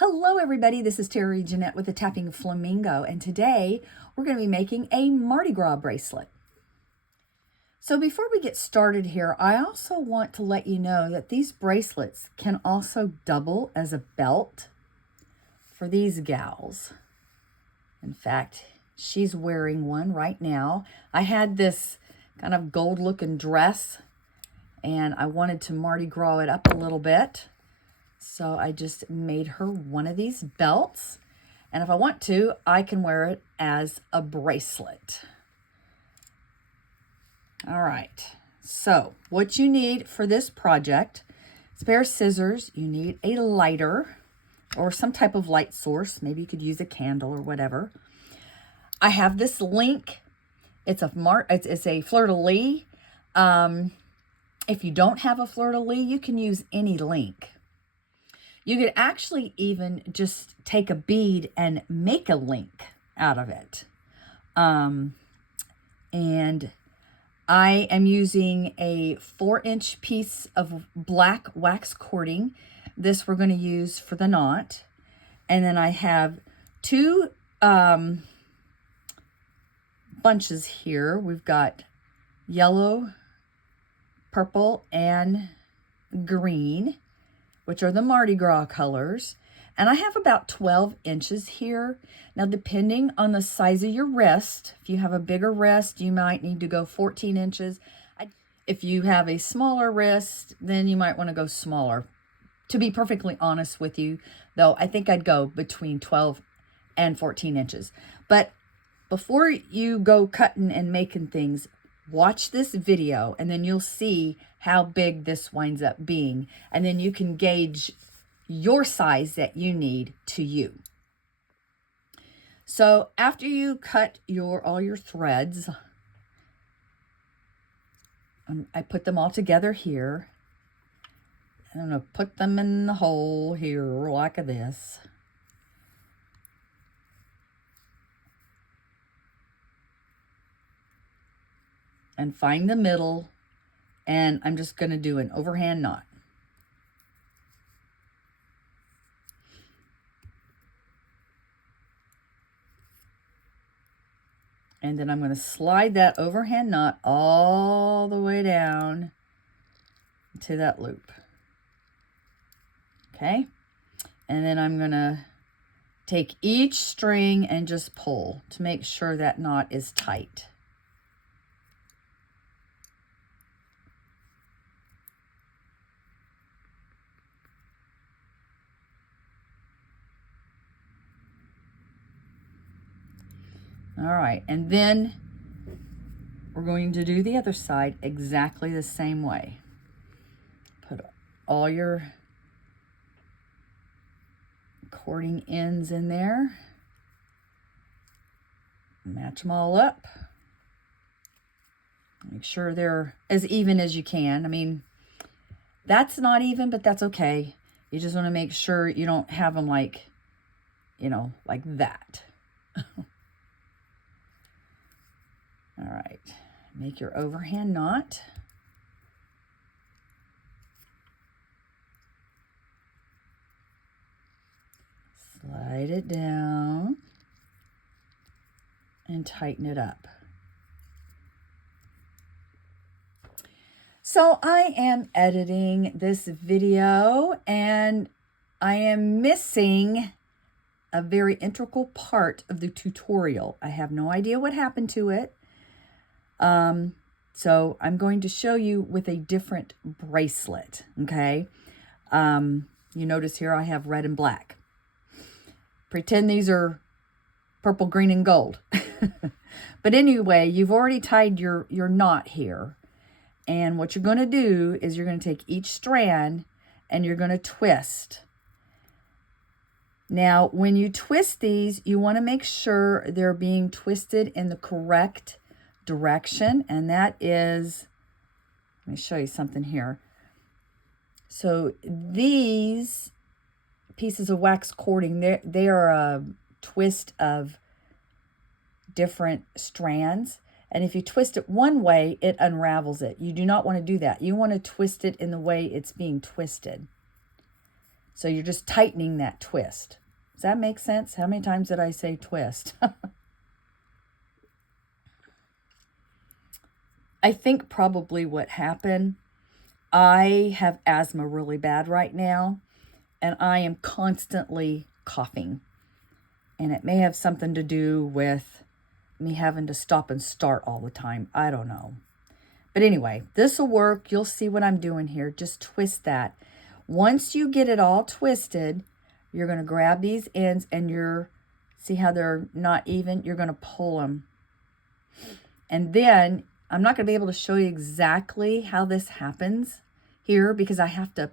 Hello everybody, this is Terry Jeanette with the Tapping Flamingo, and today we're going to be making a Mardi Gras bracelet. So before we get started here, I also want to let you know that these bracelets can also double as a belt for these gals. In fact, she's wearing one right now. I had this kind of gold looking dress and I wanted to Mardi Gras it up a little bit. So I just made her one of these belts. And if I want to, I can wear it as a bracelet. All right. So what you need for this project is a pair of scissors. You need a lighter or some type of light source. Maybe you could use a candle or whatever. I have this link. It's a fleur-de-lis. If you don't have a fleur-de-lis, you can use any link. You could actually even just take a bead and make a link out of it. And I am using a 4-inch piece of black wax cording. This we're going to use for the knot. And then I have two bunches here. We've got yellow, purple, and green, which are the Mardi Gras colors. And I have about 12 inches here. Now, depending on the size of your wrist, if you have a bigger wrist, you might need to go 14 inches. If you have a smaller wrist, then you might want to go smaller. To be perfectly honest with you, though, I think I'd go between 12 and 14 inches. But before you go cutting and making things, watch this video and then you'll see how big this winds up being. And then you can gauge your size that you need to you. So after you cut all your threads, I put them all together here. I'm going to put them in the hole here like this. And find the middle, and I'm just going to do an overhand knot. And then I'm going to slide that overhand knot all the way down to that loop. Okay? And then I'm going to take each string and just pull to make sure that knot is tight. All right, and then we're going to do the other side exactly the same way. Put all your cording ends in there. Match them all up. Make sure they're as even as you can. I mean, that's not even, but that's okay. You just want to make sure you don't have them like, like that. All right, make your overhand knot. Slide it down and tighten it up. So I am editing this video and I am missing a very integral part of the tutorial. I have no idea what happened to it. So I'm going to show you with a different bracelet, okay? You notice here I have red and black. Pretend these are purple, green, and gold. But anyway, you've already tied your knot here. And what you're going to do is you're going to take each strand and you're going to twist. Now, when you twist these, you want to make sure they're being twisted in the correct direction, and that is, let me show you something here. So these pieces of wax cording, they are a twist of different strands, and if you twist it one way, it unravels it. You do not want to do that. You want to twist it in the way it's being twisted. So you're just tightening that twist. Does that make sense? How many times did I say twist? I think probably what happened, I have asthma really bad right now, and I am constantly coughing. And it may have something to do with me having to stop and start all the time. I don't know. But anyway, this will work. You'll see what I'm doing here. Just twist that. Once you get it all twisted, you're going to grab these ends and see how they're not even? You're going to pull them. And then I'm not going to be able to show you exactly how this happens here because I have to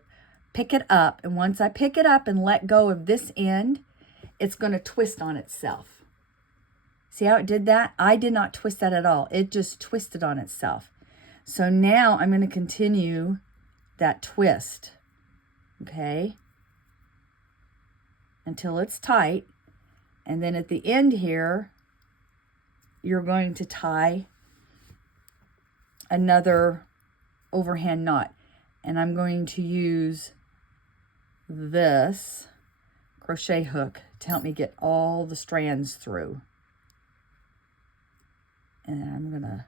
pick it up. And once I pick it up and let go of this end, it's going to twist on itself. See how it did that? I did not twist that at all. It just twisted on itself. So now I'm going to continue that twist, okay, until it's tight. And then at the end here, you're going to tie another overhand knot. And I'm going to use this crochet hook to help me get all the strands through. And I'm going to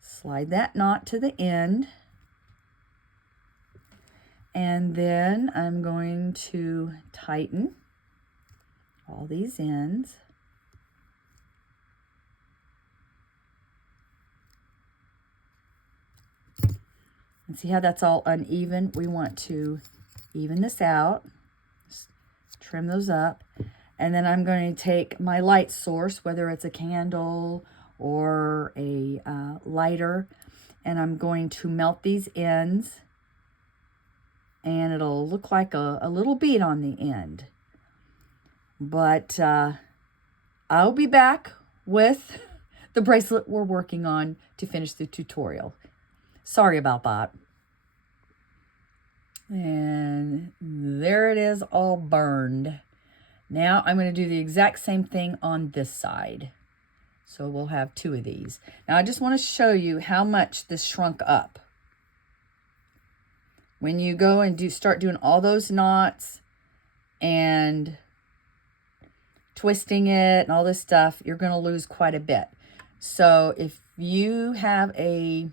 slide that knot to the end. And then I'm going to tighten all these ends. And see how that's all uneven? We want to even this out. Just trim those up. And then I'm going to take my light source, whether it's a candle or a lighter, and I'm going to melt these ends, and it'll look like a little bead on the end. But I'll be back with the bracelet we're working on to finish the tutorial. Sorry about that. And there it is, all burned. Now I'm going to do the exact same thing on this side. So we'll have two of these. Now I just want to show you how much this shrunk up. When you go and start doing all those knots and twisting it and all this stuff, you're going to lose quite a bit. So if you have a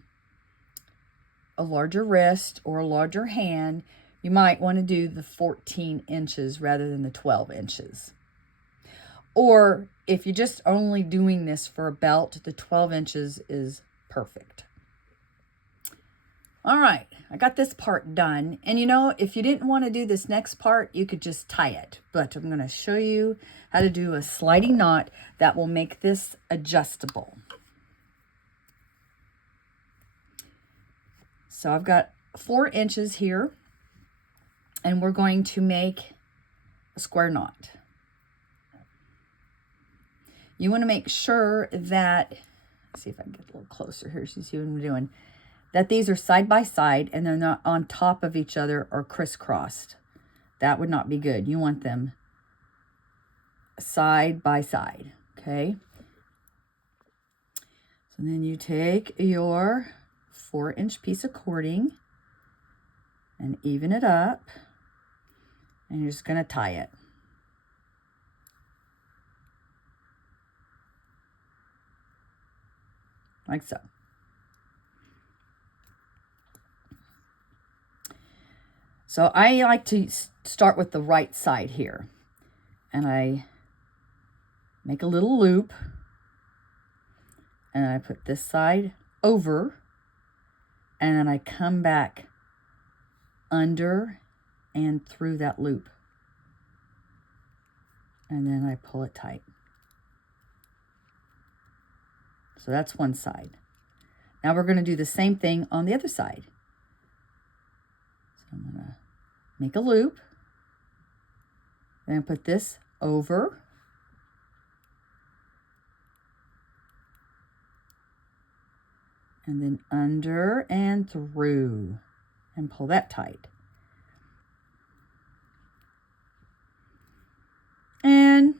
larger wrist or a larger hand, you might want to do the 14 inches rather than the 12 inches. Or if you're just only doing this for a belt, the 12 inches is perfect. All right, I got this part done. And you know, if you didn't want to do this next part, you could just tie it. But I'm going to show you how to do a sliding knot that will make this adjustable. So I've got 4 inches here, and we're going to make a square knot. You want to make sure that, let's see if I can get a little closer here so you see what I'm doing, that these are side by side and they're not on top of each other or crisscrossed. That would not be good. You want them side by side, okay? So then you take your 4-inch piece of cording and even it up, and you're just going to tie it. Like so. So I like to start with the right side here. And I make a little loop. And I put this side over. And then I come back under and through that loop. And then I pull it tight. So that's one side. Now we're going to do the same thing on the other side. So I'm going to make a loop. Then put this over. And then under and through. And pull that tight. And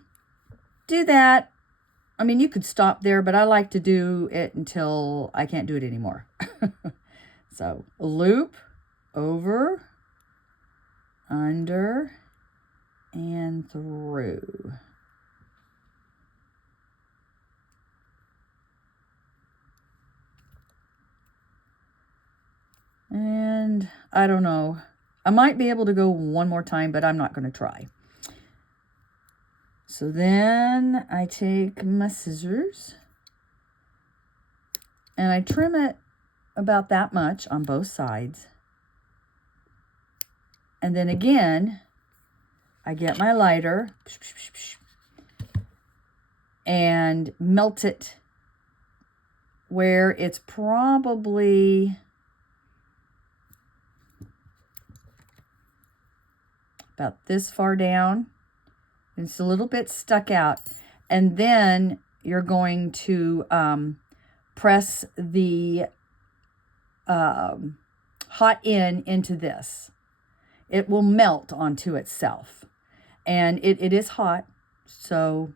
do that. I mean, you could stop there, but I like to do it until I can't do it anymore. So, loop, over, under, and through. And I don't know. I might be able to go one more time, but I'm not going to try. So then I take my scissors and I trim it about that much on both sides. And then again, I get my lighter and melt it where it's probably about this far down. It's a little bit stuck out. And then you're going to press the hot end into this. It will melt onto itself. And it is hot, so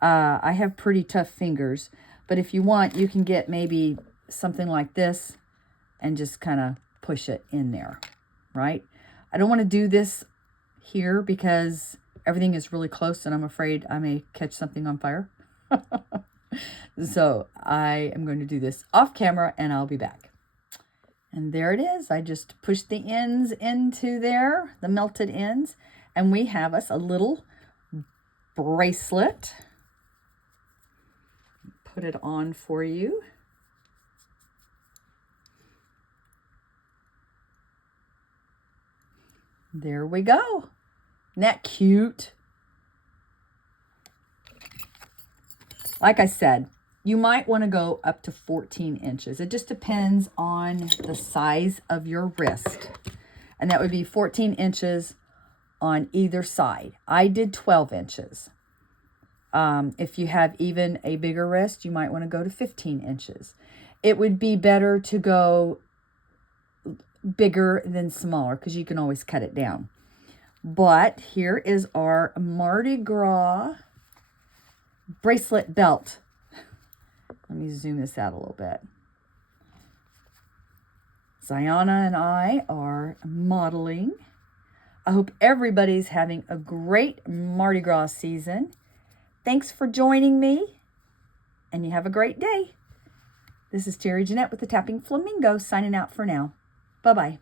I have pretty tough fingers. But if you want, you can get maybe something like this and just kind of push it in there, right? I don't want to do this here because everything is really close and I'm afraid I may catch something on fire. So I am going to do this off camera and I'll be back. And there it is. I just pushed the ends into there, the melted ends, and we have us a little bracelet. Put it on for you. There we go. Isn't that cute? Like I said, you might want to go up to 14 inches. It just depends on the size of your wrist. And that would be 14 inches on either side. I did 12 inches. If you have even a bigger wrist, you might want to go to 15 inches. It would be better to go bigger than smaller because you can always cut it down. But here is our Mardi Gras bracelet belt. Let me zoom this out a little bit. Ziana and I are modeling. I hope everybody's having a great Mardi Gras season. Thanks for joining me, and you have a great day. This is Terry Jeanette with the Tapping Flamingo signing out for now. Bye-bye.